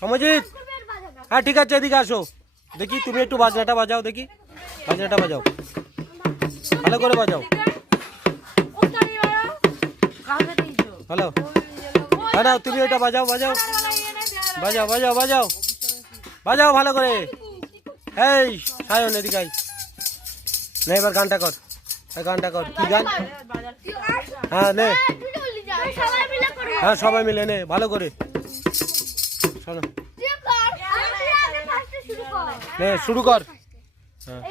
সমজিৎ, হ্যাঁ ঠিক আছে, এদিকে আসো। দেখি তুমি একটু বাজনাটা বাজাও, দেখি বাজনাটা বাজাও, ভালো করে বাজাও। হ্যালো, হ্যাঁ না, তুমি ওইটা বাজাও, বাজাও বাজাও বাজাও বাজাও বাজাও ভালো করে। এই সায়ন, এদিকে আই না, এবার গানটা কর, গানটা কর। কি গান? হ্যাঁ নে, হ্যাঁ সবাই মিলে নে ভালো করে। শোনো, নে শুরু কর। হ্যাঁ